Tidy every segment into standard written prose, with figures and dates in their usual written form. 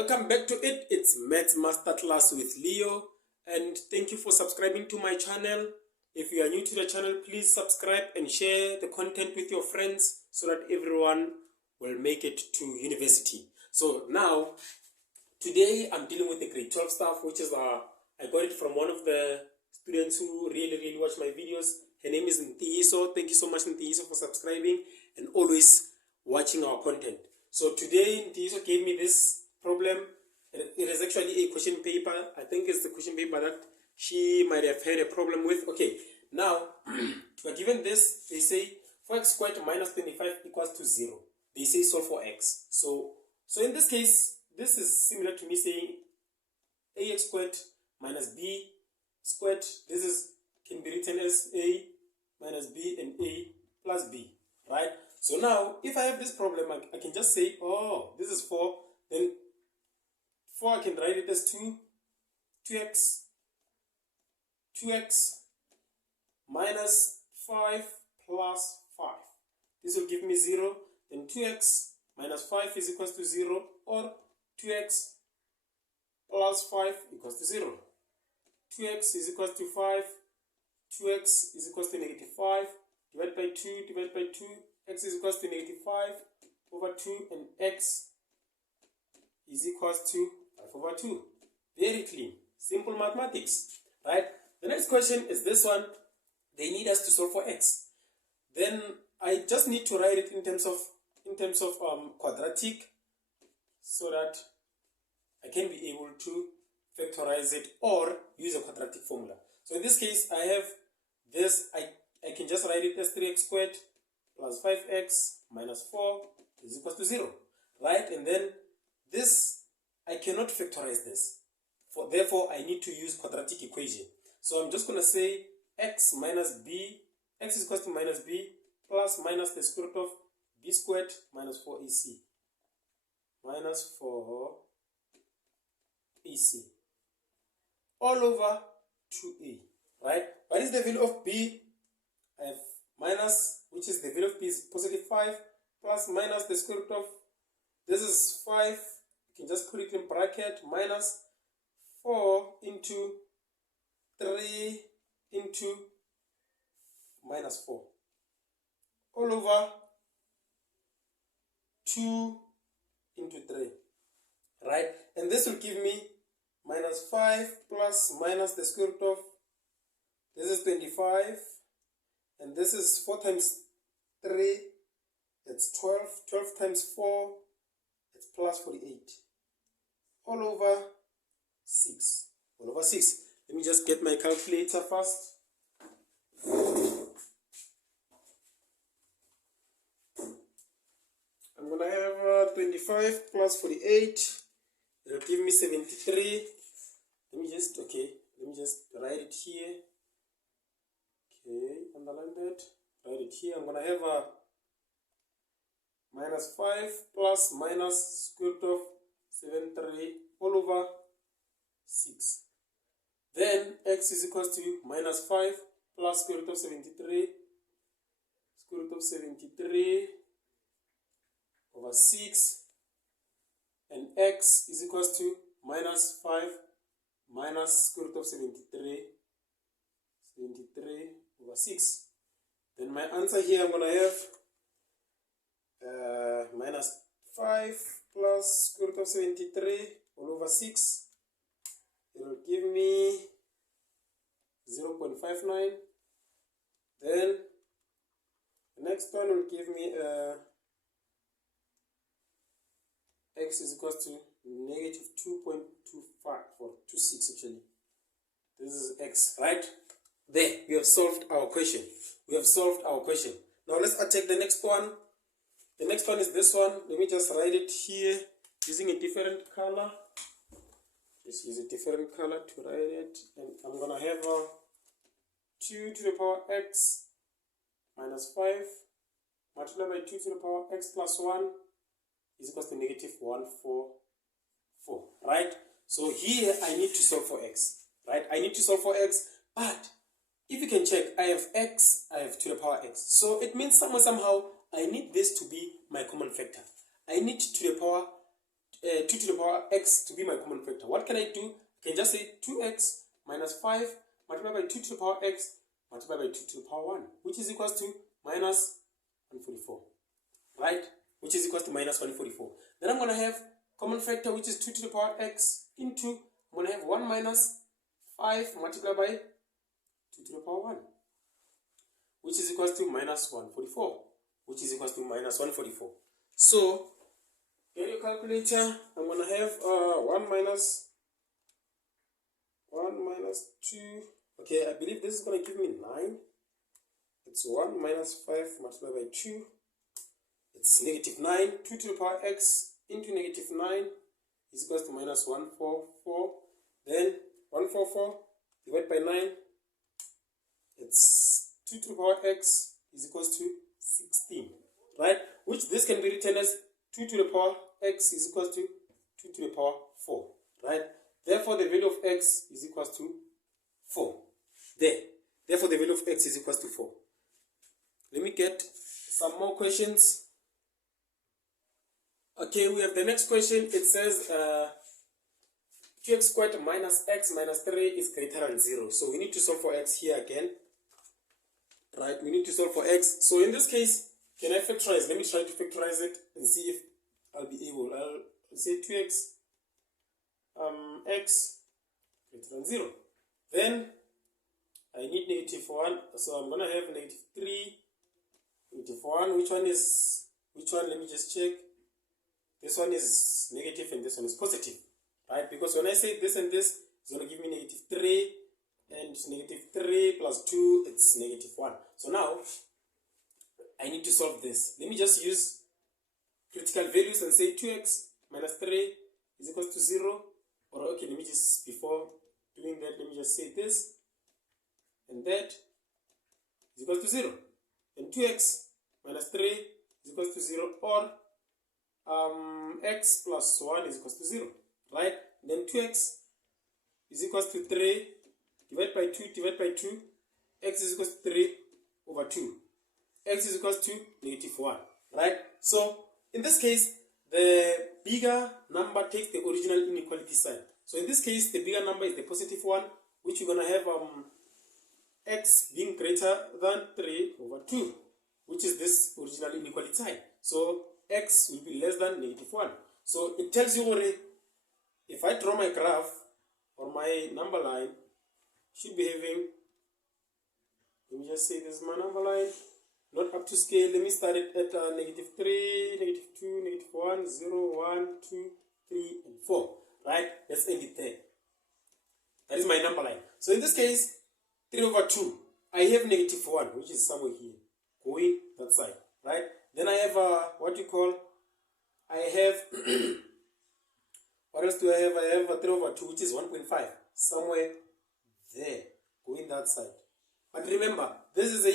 Welcome back to it. It's Maths Masterclass with Leo, and thank you for subscribing to my channel. If you are new to the channel, please subscribe and share the content with your friends so that everyone will make it to university. So now, today I'm dealing with the grade 12 stuff, which is I got it from one of the students who really watch my videos. Her name is Ntiyiso. Thank you so much, Ntiyiso, for subscribing and always watching our content. So today Ntiyiso gave me this problem. It is actually a question paper. I think it's the question paper that she might have had a problem with. Okay, now we're given this. They say 4x squared minus 25 equals to 0. They say solve for x. So in this case, this is similar to me saying ax squared minus b squared. This can be written as a minus b and a plus b, right? So now, if I have this problem, I can just say, oh, this is 4, then 4 I can write it as 2x minus 5 plus 5. This will give me 0, then 2x minus 5 is equals to 0, or 2x plus 5 equals to 0. 2x is equals to 5, 2x is equals to negative 5, divided by 2, x is equals to negative 5 over 2, and x is equals to 5 over 2. Very clean. Simple mathematics, right? The next question is this one. They need us to solve for x. Then I just need to write it in terms of quadratic, so that I can be able to factorize it or use a quadratic formula. So in this case, I have this. I can just write it as 3x squared plus 5x minus 4 is equals to 0, right? And then this, I cannot factorize this. Therefore, I need to use quadratic equation. So I'm just going to say x is equals to minus b plus minus the square root of b squared minus 4ac. Minus 4ac. All over 2a, right? What is the value of b? I have minus, which is the value of b is positive 5, plus minus the square root of, this is 5, you can just put it in bracket, minus 4 into 3 into minus 4, all over 2 into 3, right? And this will give me minus 5 plus minus the square root of, this is 25, and this is 4 times 3, it's 12, 12 times 4, it's plus 48, all over 6, all over 6. Let me just get my calculator first. I'm going to have 25 plus 48, it will give me 73. Let me just write it here. Okay, underline that, write it here. I'm going to have a minus 5 plus minus square root of 73 all over 6. Then x is equals to minus 5 plus square root of 73, square root of 73 over 6, and x is equals to minus 5 minus square root of 73 over 6. Then my answer here, I'm going to have minus 5 plus square root of 73 all over 6. It will give me 0.59. Then the next one will give me x is equals to negative 2.25 or 26 actually. This is x, right? There, we have solved our question. Now let's attack the next one. The next one is this one. Let me just write it here using a different color. Just use a different color to write it. And I'm going to have 2 to the power x minus 5 multiplied by 2 to the power x plus 1 is equals to negative 144, right? So here I need to solve for x, right? But if you can check, I have x, I have to the power x. So it means somehow I need this to be my common factor. I need to the power 2 to the power x to be my common factor. What can I do? I can just say 2x minus 5 multiplied by 2 to the power x multiplied by 2 to the power 1, which is equals to minus 144, right? Which is equals to minus 144. Then I'm going to have common factor, which is 2 to the power x into, I'm going to have 1 minus 5 multiplied by 2 to the power 1, which is equals to minus 144, which is equals to minus 144. So, get your calculator. I'm going to have 1 minus 2. Okay, I believe this is going to give me 9. It's 1 minus 5 multiplied by 2. It's negative 9. 2 to the power x into negative 9 is equals to minus 144. Then 144 divided by 9. It's 2 to the power x is equals to 16. Right? Which this can be written as 2 to the power x is equals to 2 to the power 4. Right? Therefore, the value of x is equals to 4. There. Therefore, the value of x is equals to 4. Let me get some more questions. Okay, we have the next question. It says 2x squared minus x minus 3 is greater than 0. So we need to solve for x here again. Right, we need to solve for x. So in this case, can I factorize? Let me try to factorize it and see if I'll be able. I'll say 2x x greater than 0. Then I need negative 1. So I'm going to have negative 3, negative 1. Which one? Let me just check. This one is negative and this one is positive. Right? Because when I say this and this, it's going to give me negative 3. And negative 3 plus 2, it's negative 1. So now, I need to solve this. Let me just use critical values and say 2x minus 3 is equals to 0. Or okay, let me just, before doing that, let me just say this. And that is equal to 0. And 2x minus 3 is equals to 0. Or x plus 1 is equals to 0. Right? Then 2x is equals to 3. Divide by 2, x is equals to 3 over 2. X is equals to negative 1, right? So, in this case, the bigger number takes the original inequality sign. So, in this case, the bigger number is the positive one, which we're going to have x being greater than 3 over 2, which is this original inequality sign. So, x will be less than negative 1. So, it tells you already, if I draw my graph or my number line, should be having, let me just say this is my number line, not up to scale. Let me start it at negative 3, negative 2, negative 1, 0, 1, 2, 3, and 4. Right? Let's end it there. That is my number line. So in this case, 3 over 2, I have negative 1, which is somewhere here, going that side. Right? Then I have what you call, I have, what else do I have? I have 3 over 2, which is 1.5, somewhere there, going that side. But remember, this is a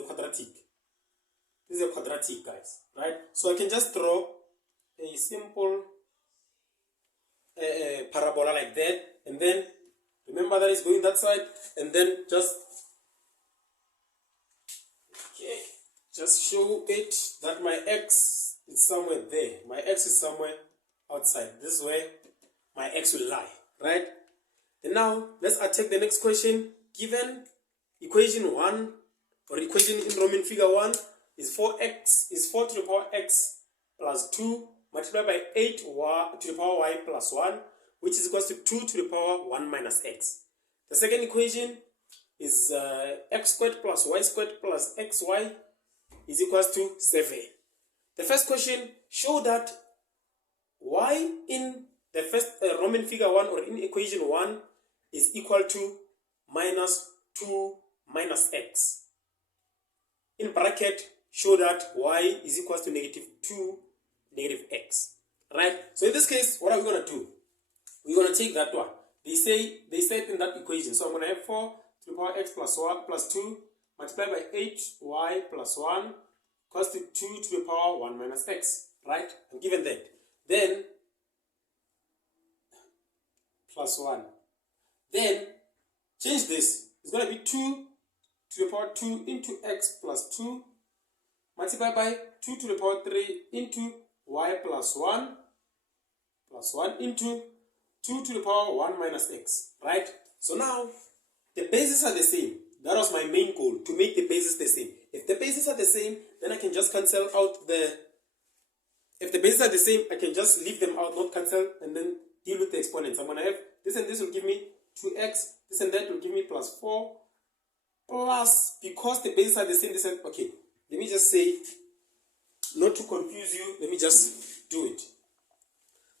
quadratic. This is a quadratic, guys. Right? So I can just draw a simple parabola like that, and then remember that it's going that side, and then just show it that my x is somewhere there. My x is somewhere outside. This is where my x will lie. Right? And now, let's attack the next question. Given equation 1, or equation in Roman figure 1, is 4x, is 4 to the power x plus 2 multiplied by 8y to the power y plus 1, which is equals to 2 to the power 1 minus x. The second equation is x squared plus y squared plus xy is equals to 7. The first question, show that y in the first Roman figure 1 or in equation 1 is equal to minus 2 minus x. In bracket, show that y is equal to negative 2 negative x. Right? So in this case, what are we going to do? We're going to take that one. They said in that equation. So I'm going to have 4 to the power x plus 1 plus 2 multiplied by 8y plus 1 equals to 2 to the power 1 minus x. Right? I'm given that. Then plus 1. Then, change this. It's going to be 2 to the power 2 into x plus 2 multiplied by 2 to the power 3 into y plus 1 into 2 to the power 1 minus x, right? So now, the bases are the same. That was my main goal, to make the bases the same. If the bases are the same, then I can just cancel out the... If the bases are the same, I can just leave them out, not cancel, and then deal with the exponents. I'm going to have this and this will give me 2x, this and that will give me plus 4, plus, because the bases are the same, this and... Okay, let me just say, not to confuse you, let me just do it.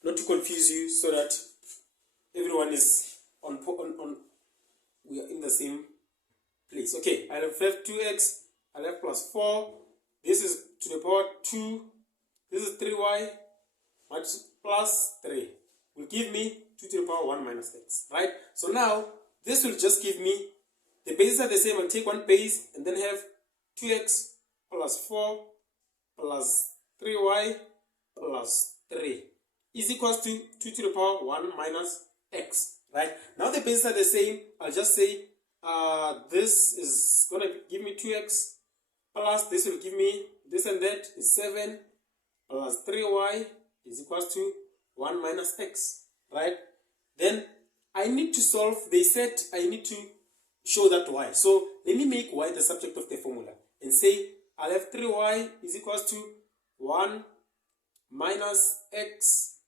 Not to confuse you, so that everyone is we are in the same place. Okay, I'll have 2x, I'll have plus 4, this is to the power 2, this is 3y, plus 3 will give me 2 to the power 1 minus x, right? So now, this will just give me, the bases are the same, I'll take one base and then have 2x plus 4 plus 3y plus 3 is equals to 2 to the power 1 minus x, right? Now the bases are the same, I'll just say this is going to give me 2x plus this will give me this and that is 7 plus 3y is equals to 1 minus x, right? Then I need to solve, they said I need to show that y. So let me make y the subject of the formula and say I'll have 3y is equals to 1 minus x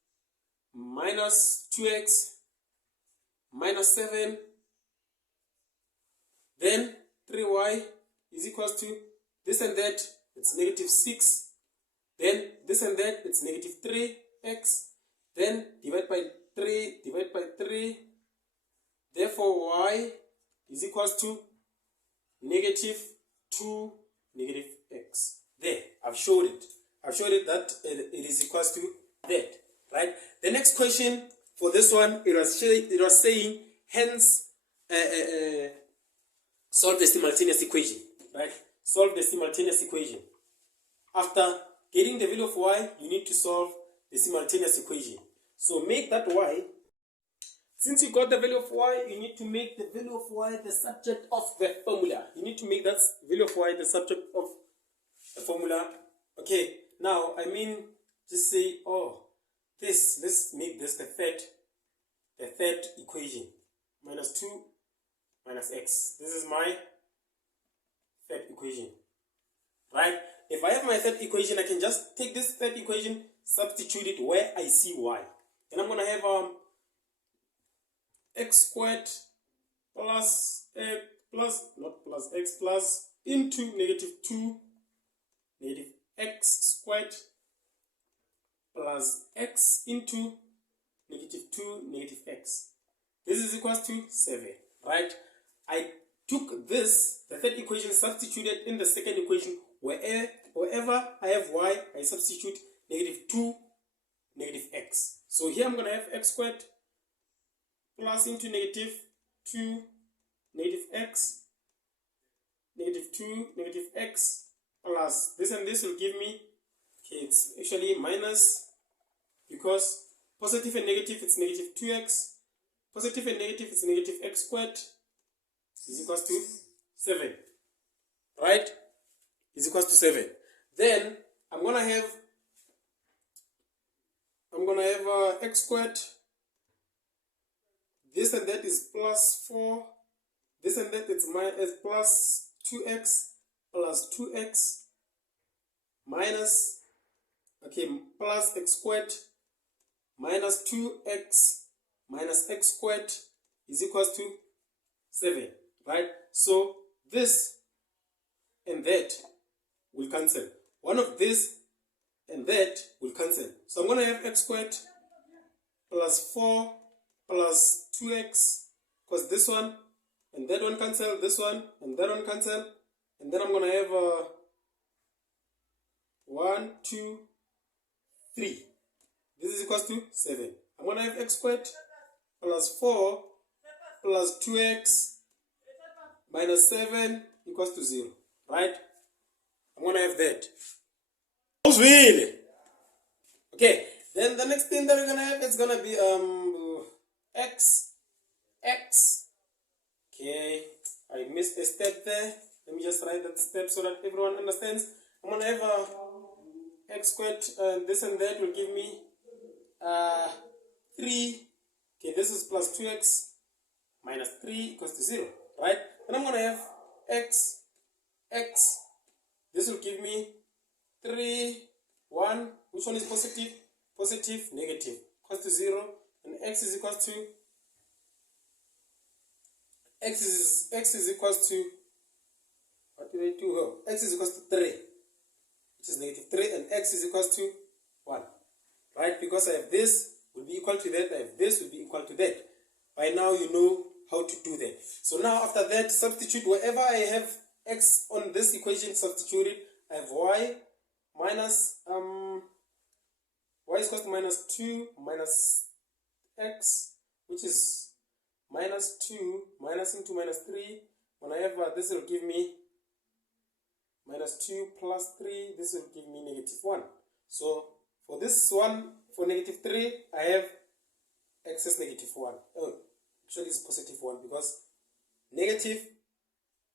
minus 2x minus 7, then 3y is equals to this and that, it's negative 6, then this and that, it's negative 3x, then divide by 3, therefore y is equals to negative 2 negative x. There, I've showed it that it is equals to that, right? The next question for this one, it was saying, hence, solve the simultaneous equation, right? Solve the simultaneous equation. After getting the value of y, you need to solve the simultaneous equation. So make that y, since you got the value of y, you need to make the value of y the subject of the formula. You need to make that value of y the subject of the formula. Okay, now, I mean, just say, oh, this, let's make this the third equation. Minus 2 minus x. This is my third equation, right? If I have my third equation, I can just take this third equation, substitute it where I see y. And I'm going to have x squared plus x plus into negative 2 negative x squared plus x into negative 2 negative x. This is equals to 7, right? I took this, the third equation, substituted in the second equation. Wherever I have y, I substitute negative 2 negative x. So here I'm going to have x squared plus into negative 2 negative x, negative 2 negative x plus this and this will give me, okay, it's actually minus, because positive and negative it's negative 2x, positive and negative it's negative x squared is equals to 7, right? Is equals to 7. Then I'm gonna have x squared, this and that is plus 4, this and that it's plus 2x plus 2x minus, okay, plus x squared minus 2x minus x squared is equals to 7, right? So this and that will cancel. One of this and that will cancel. So I'm going to have x squared plus 4 plus 2x, because this one and that one cancel, this one and that one cancel, and then I'm going to have 1, 2, 3. This is equals to 7. I'm going to have x squared plus 4 plus 2x minus 7 equals to 0, right? I'm going to have that. Really? Okay, then the next thing that we're going to have is going to be x. Okay, I missed a step there. Let me just write that step so that everyone understands. I'm going to have x squared, this and that will give me 3. Okay, this is plus 2x minus 3 equals to 0, right? And I'm going to have x. This will give me 3, 1. Which one is positive? Positive, negative. Equals to 0. And x is equals to x is equals to, what did I do here? X is equals to 3, which is negative 3, and x is equals to 1, right? Because I have this will be equal to that, I have this will be equal to that. By now you know how to do that. So now after that, substitute wherever I have x on this equation, substitute it. I have y minus y is equal to minus 2 minus x, which is minus 2 minus into minus 3. When I have this will give me minus 2 plus 3, this will give me negative 1. So for this one, for negative 3, I have x is negative 1. Oh, actually it's positive 1 because negative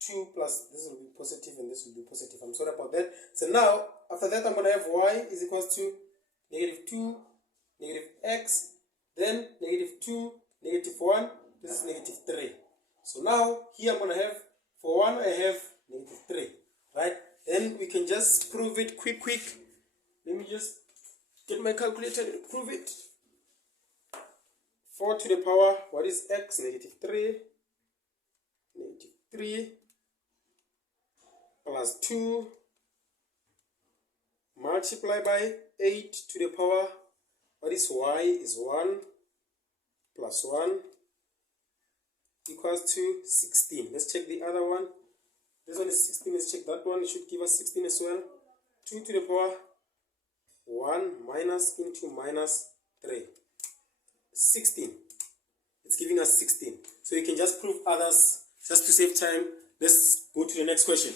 2 plus this will be positive and this will be positive. I'm sorry about that. So now, after that, I'm going to have y is equals to negative 2, negative x, then negative 2, negative 1, this is negative 3. So now, here I'm going to have, for 1, I have negative 3, right? Then we can just prove it quick. Let me just get my calculator and prove it. 4 to the power, what is x? Negative 3. Negative 3 plus 2 multiply by 8 to the power, what is y? Is 1 plus 1 equals to 16. Let's check the other one. This one is 16. Let's check that one. It should give us 16 as well. 2 to the power 1 minus into minus 3. 16. It's giving us 16. So you can just prove others just to save time. Let's go to the next question.